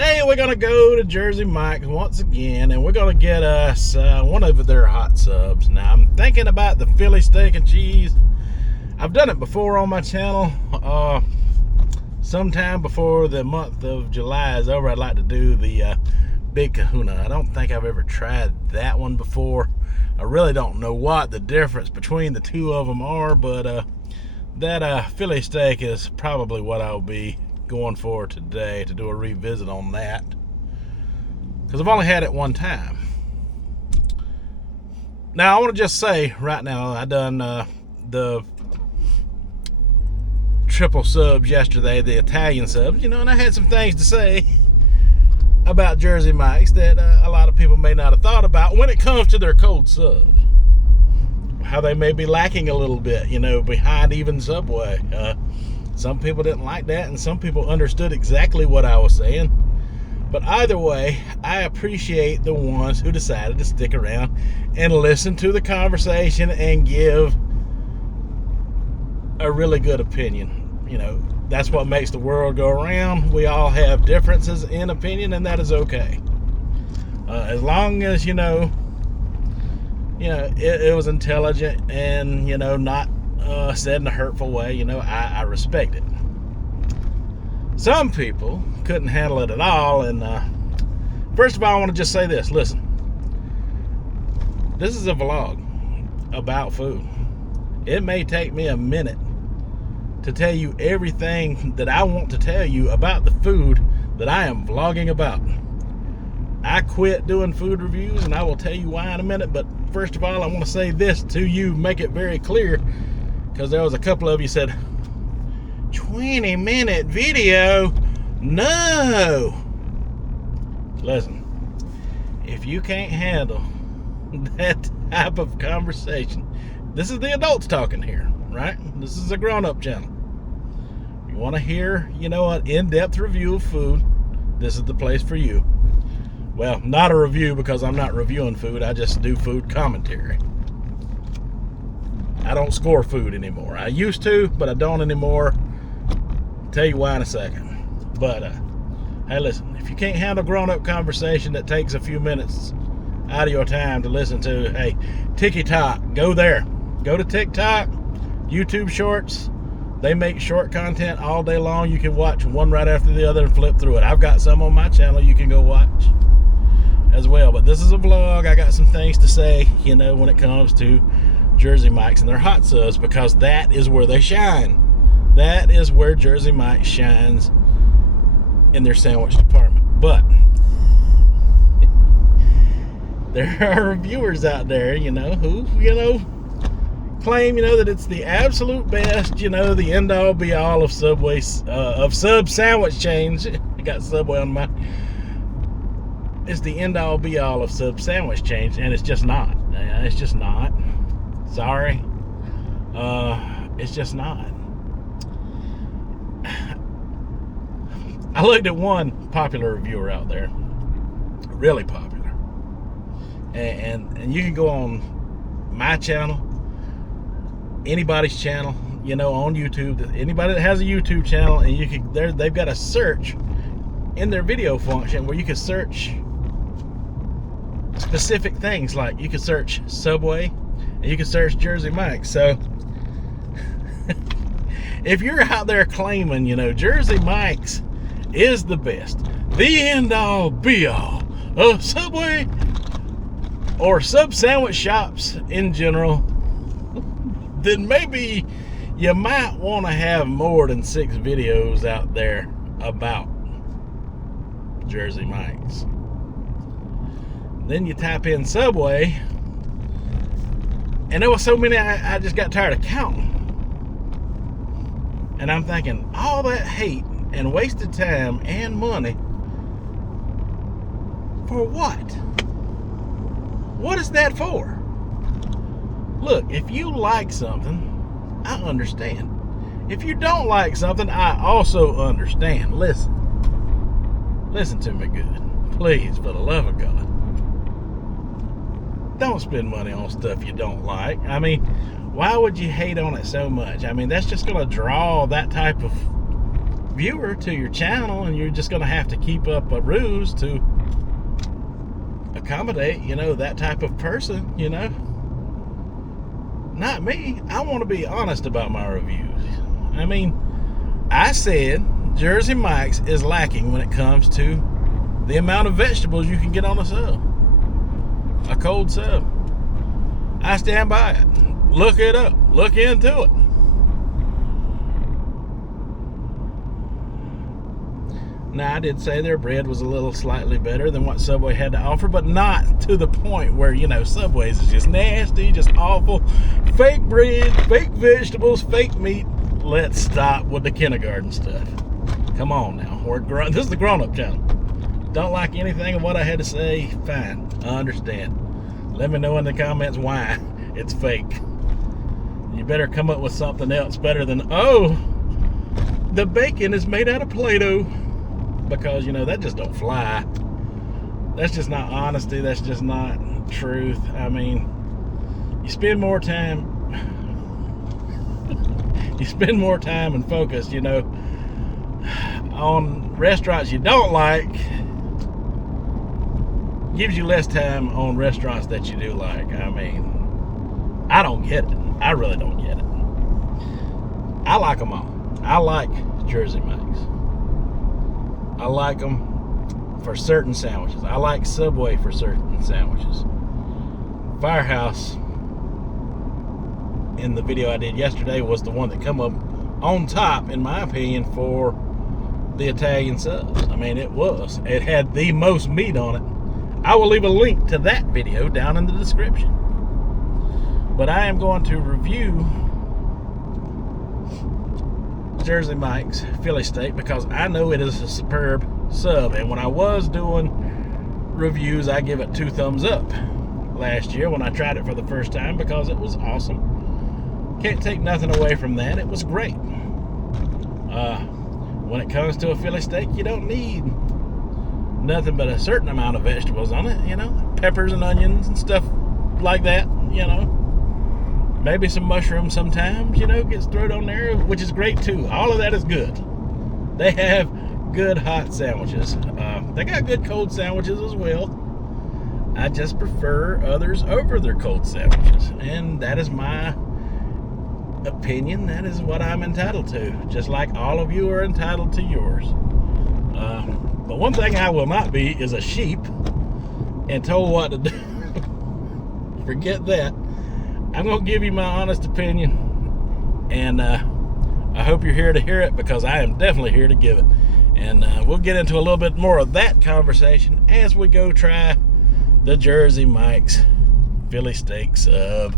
Today we're going to go to Jersey Mike's once again, and we're going to get us one of their hot subs. Now, I'm thinking about the Philly steak and cheese. I've done it before on my channel. Sometime before the month of July is over, I'd like to do the Big Kahuna. I don't think I've ever tried that one before. I really don't know what the difference between the two of them are, but that Philly steak is probably what I'll be going for today, to do a revisit on that, because I've only had it one time. Now I want to just say right now, I done the triple subs yesterday, the Italian subs, and I had some things to say about Jersey Mike's that a lot of people may not have thought about when it comes to their cold subs. How they may be lacking a little bit, behind even Subway. Some people didn't like that, and some people understood exactly what I was saying. But either way, I appreciate the ones who decided to stick around and listen to the conversation and give a really good opinion. That's what makes the world go around. We all have differences in opinion, and that is okay. As long as, it was intelligent and, not said in a hurtful way, I respect it. Some people couldn't handle it at all, and first of all, I want to just say this. Listen, this is a vlog about food. It may take me a minute to tell you everything that I want to tell you about the food that I am vlogging about. I quit doing food reviews, and I will tell you why in a minute, but first of all, I want to say this to you, make it very clear, because there was a couple of you said 20-minute video. No, listen, if you can't handle that type of conversation, this is the adults talking here, right? This is a grown-up channel. You want to hear, an in-depth review of food, this is the place for you. Well, not a review, because I'm not reviewing food. I just do food commentary. I don't score food anymore. I used to, but I don't anymore. I'll tell you why in a second. But, hey, listen, if you can't handle grown-up conversation that takes a few minutes out of your time to listen to, hey, TikTok, go there. Go to TikTok, YouTube Shorts. They make short content all day long. You can watch one right after the other and flip through it. I've got some on my channel you can go watch as well. But this is a vlog. I got some things to say, when it comes to Jersey Mike's and their hot subs, because that is where they shine. That is where Jersey Mike's shines in their sandwich department. But there are reviewers out there, who, claim, that it's the absolute best, the end-all be-all of Subway, of sub sandwich chains. I got Subway on my... It's the end-all be-all of sub sandwich chains, and it's just not. It's just not. Sorry. It's just not. I looked at one popular reviewer out there, really popular, and you can go on my channel, anybody's channel, on YouTube, anybody that has a YouTube channel, and you can, they've got a search in their video function where you can search specific things. Like you can search Subway and you can search Jersey Mike's. So if you're out there claiming, Jersey Mike's is the best, the end all be all of Subway or sub sandwich shops in general, then maybe you might want to have more than 6 videos out there about Jersey Mike's. Then you type in Subway, and there was so many I just got tired of counting. And I'm thinking, all that hate and wasted time and money for what? What is that for? Look, if you like something, I understand. If you don't like something, I also understand. Listen to me good. Please, for the love of God. Don't spend money on stuff you don't like. I mean, why would you hate on it so much? I mean, that's just going to draw that type of viewer to your channel, and you're just going to have to keep up a ruse to accommodate, that type of person, Not me. I want to be honest about my reviews. I mean, I said Jersey Mike's is lacking when it comes to the amount of vegetables you can get on a sub. A cold sub. I stand by it. Look it up. Look into it. Now, I did say their bread was a little slightly better than what Subway had to offer, but not to the point where, Subway's is just nasty, just awful. Fake bread, fake vegetables, fake meat. Let's stop with the kindergarten stuff. Come on now. This is the grown-up channel. Don't like anything of what I had to say? Fine. I understand. Let me know in the comments why it's fake. You better come up with something else better than, oh, the bacon is made out of Play-Doh. Because, that just don't fly. That's just not honesty. That's just not truth. I mean, you spend more time and focus, on restaurants you don't like. Gives you less time on restaurants that you do like. I mean, I don't get it. I really don't get it. I like them all. I like Jersey Mike's. I like them for certain sandwiches. I like Subway for certain sandwiches. Firehouse, in the video I did yesterday, was the one that come up on top, in my opinion, for the Italian subs. I mean, it was. It had the most meat on it. I will leave a link to that video down in the description. But I am going to review Jersey Mike's Philly steak because I know it is a superb sub, and when I was doing reviews, I give it 2 thumbs up last year when I tried it for the first time because it was awesome. Can't take nothing away from that. It was great. When it comes to a Philly steak, you don't need nothing but a certain amount of vegetables on it, peppers and onions and stuff like that, Maybe some mushrooms sometimes, gets thrown on there, which is great too. All of that is good. They have good hot sandwiches. They got good cold sandwiches as well. I just prefer others over their cold sandwiches. And that is my opinion. That is what I'm entitled to. Just like all of you are entitled to yours. But one thing I will not be is a sheep and told what to do. Forget that. I'm going to give you my honest opinion, and I hope you're here to hear it because I am definitely here to give it. And we'll get into a little bit more of that conversation as we go try the Jersey Mike's Philly steak sub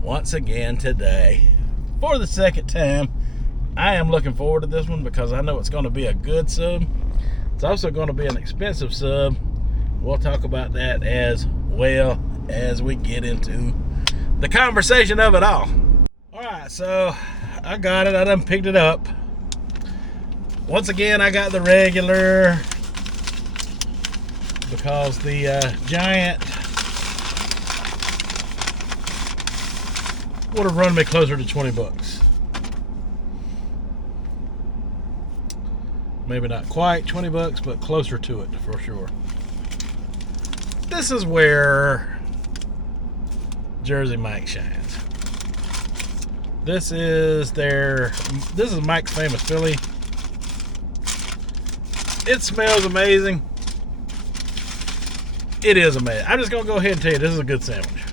once again today. For the second time, I am looking forward to this one because I know it's going to be a good sub. It's also going to be an expensive sub. We'll talk about that as well as we get into the conversation of it all. Alright, so I got it. I done picked it up. Once again, I got the regular because the giant would have run me closer to 20 bucks. Maybe not quite 20 bucks, but closer to it for sure. This is where Jersey Mike shines. This is Mike's Famous Philly. It smells amazing. It is amazing. I'm just gonna go ahead and tell you this is a good sandwich.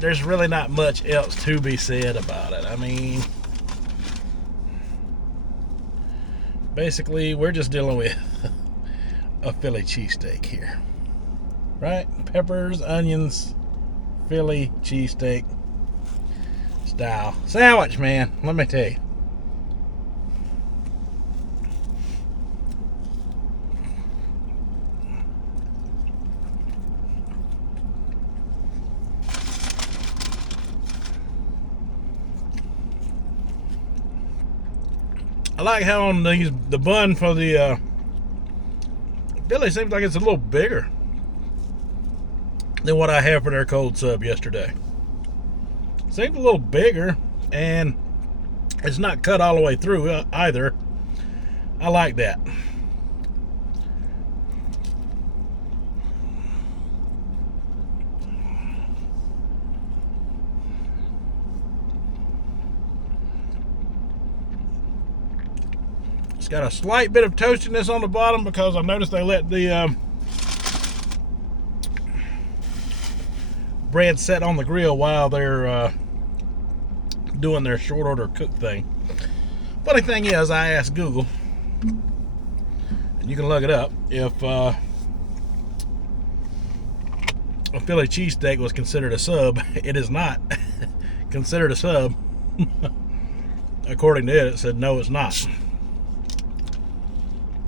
There's really not much else to be said about it. I mean, basically we're just dealing with a Philly cheesesteak here, right? Peppers, onions, Philly cheesesteak style sandwich, man. Let me tell you. I like how on the bun for the Philly seems like it's a little bigger than what I have for their cold sub yesterday. Seems a little bigger, and It's not cut all the way through either. I like that. It's got a slight bit of toastiness on the bottom because I noticed they let the bread set on the grill while they're doing their short order cook thing. Funny thing is, I asked Google, and you can look it up, if a Philly cheesesteak was considered a sub. It is not considered a sub. According to it, it said no, it's not.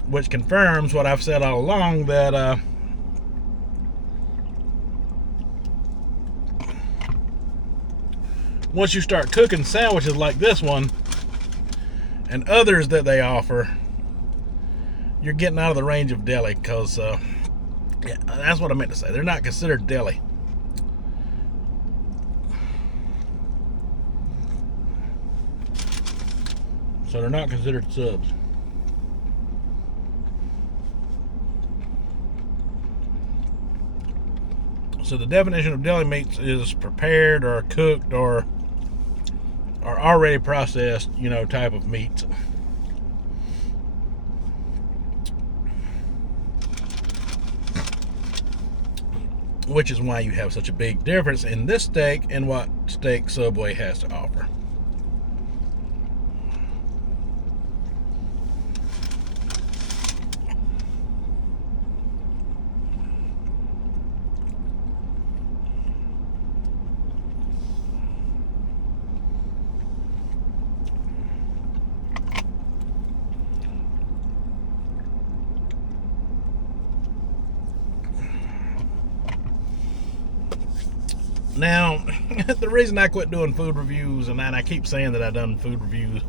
Which confirms what I've said all along, that once you start cooking sandwiches like this one and others that they offer, you're getting out of the range of deli, because yeah, that's what I meant to say. They're not considered deli. So they're not considered subs. So the definition of deli meats is prepared or cooked or already processed, type of meats. Which is why you have such a big difference in this steak and what steak Subway has to offer. Now, the reason I quit doing food reviews, and I keep saying that I've done food reviews,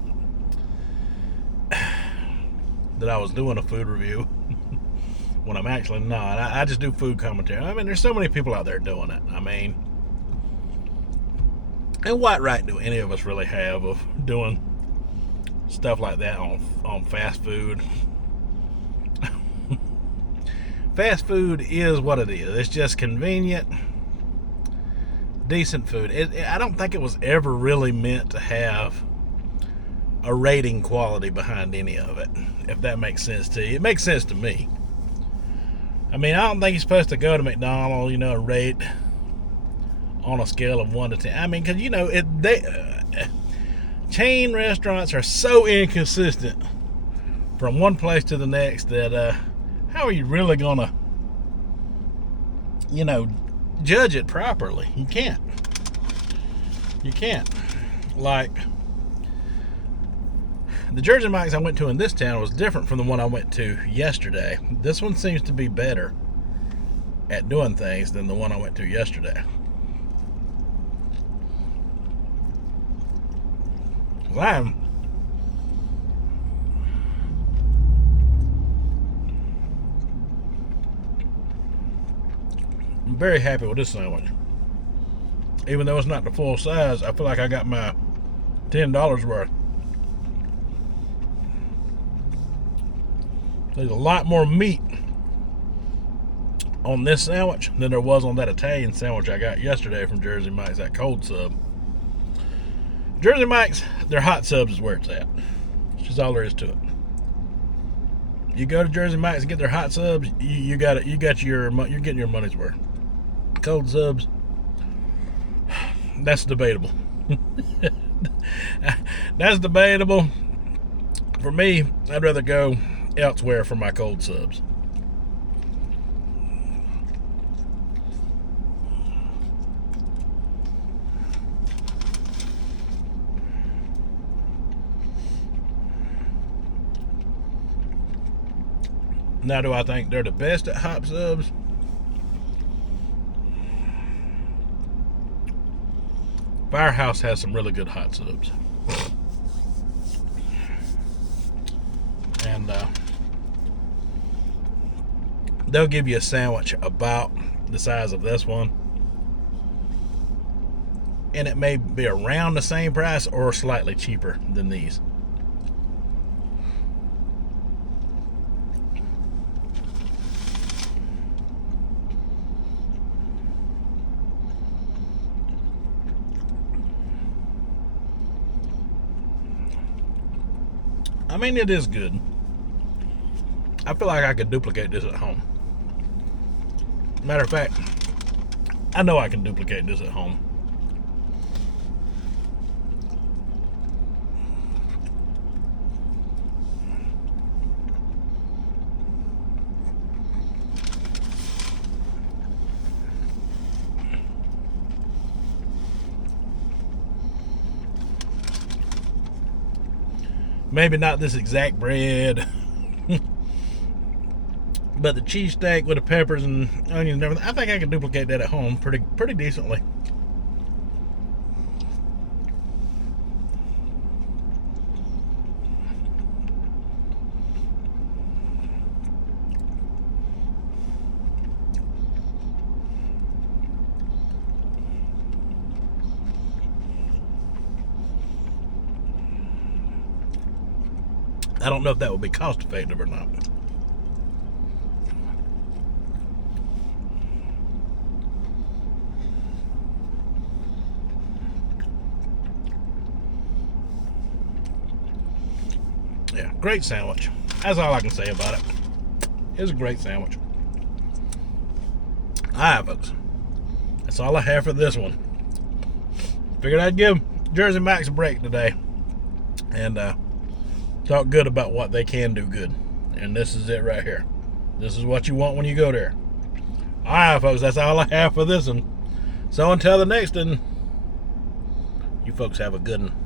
that I was doing a food review, when I'm actually not. I just do food commentary. I mean, there's so many people out there doing it. I mean, and what right do any of us really have of doing stuff like that on fast food? Fast food is what it is. It's just convenient, decent food. I don't think it was ever really meant to have a rating quality behind any of it, if that makes sense to you. It makes sense to me. I mean, I don't think you're supposed to go to McDonald's, and rate on a scale of 1 to 10. I mean, because, chain restaurants are so inconsistent from one place to the next that how are you really gonna, judge it properly? You can't. Like, the Jersey Mike's I went to in this town was different from the one I went to yesterday. This one seems to be better at doing things than the one I went to yesterday. I'm very happy with this sandwich. Even though it's not the full size, I feel like I got my $10 worth. There's a lot more meat on this sandwich than there was on that Italian sandwich I got yesterday from Jersey Mike's, that cold sub. Jersey Mike's, their hot subs is where it's at. It's just all there is to it. You go to Jersey Mike's and get their hot subs, you're getting your money's worth. Cold subs, that's debatable. That's debatable. For me, I'd rather go elsewhere for my cold subs. Now, do I think they're the best at hot subs? Firehouse has some really good hot subs. And they'll give you a sandwich about the size of this one. and it may be around the same price or slightly cheaper than these. I mean, it is good. I feel like I could duplicate this at home. Matter of fact, I know I can duplicate this at home. Maybe not this exact bread, but the cheesesteak with the peppers and onions and everything, I think I can duplicate that at home pretty decently. I don't know if that would be cost effective or not. Yeah, great sandwich. That's all I can say about it. It's a great sandwich. Alright, folks. That's all I have for this one. Figured I'd give Jersey Mike's a break today. And talk good about what they can do good. And this is it right here. This is what you want when you go there. Alright, folks, that's all I have for this one. So until the next one, you folks have a good one.